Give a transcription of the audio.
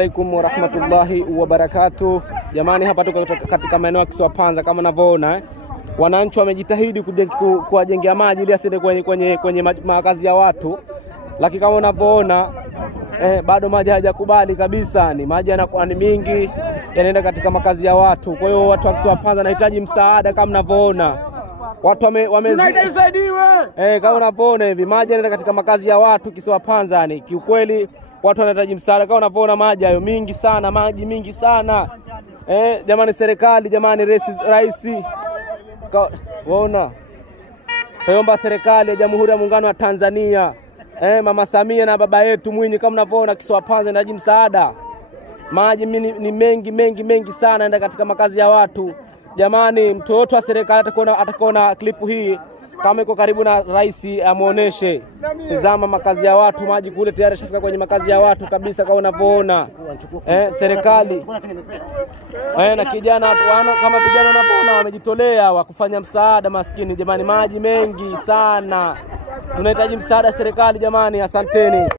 Alaikum warahmatullahi wabarakatuh. Jamani, hapa tuko katika maeneo ya Kisiwa Panza. Kama unavyoona wananchi wamejitahidi kuwajengea maji ili asende kwenye makazi ya watu, lakini kama unavyoona bado maji hayajakubali kabisa. Ni maji yanakuwa ni mingi, yanaenda katika makazi ya watu. Kwa hiyo watu wa Kisiwa Panza wanahitaji msaada. Kama unavyoona watu kama unavyoona hivi maji yanaenda katika makazi ya watu Kisiwa Panza. Ni kiukweli watu wanahitaji msaada. Kama unavyoona maji hayo mingi sana, maji mingi sana. Jamani serikali, jamani rais waona. Tuomba serikali ya Jamhuri ya Muungano wa Tanzania, Mama Samia na baba yetu Mwinyi, kama unavyoona Kisiwa Panza inahitaji msaada. Maji ni mengi sana naenda katika makazi ya watu. Jamani, mtu wote wa serikali atakuona klipu hii, kama iko karibu na rais amuoneshe. Tazama makazi ya watu, maji kule tayari shafika kwenye makazi ya watu kabisa kama unavyoona. Serikali na kijana kama vijana unavyoona wamejitolea wa kufanya msaada maskini. Jamani, maji mengi sana, tunahitaji msaada serikali jamani. Asanteni.